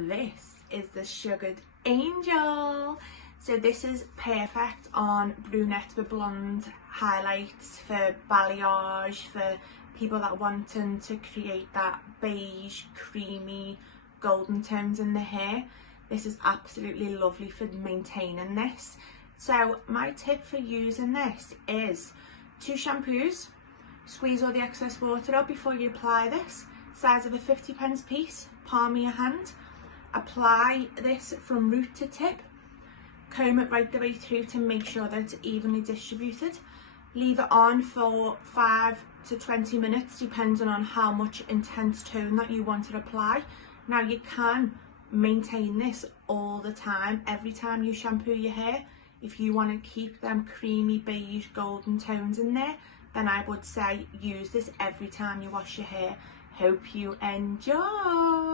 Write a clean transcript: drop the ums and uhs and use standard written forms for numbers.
this is the Sugared Angel. So this is perfect on brunettes with blonde highlights, for balayage, for people that wanting to create that beige, creamy, golden tones in the hair. This is absolutely lovely for maintaining this. So my tip for using this is 2 shampoos, squeeze all the excess water out before you apply this, size of a 50p piece, palm of your hand. Apply this from root to tip, comb it right the way through to make sure that it's evenly distributed. Leave it on for 5 to 20 minutes depending on how much intense tone that you want to apply. Now you can maintain this all the time, every time you shampoo your hair. If you want to keep them creamy beige golden tones in there, then I would say use this every time you wash your hair. Hope you enjoy.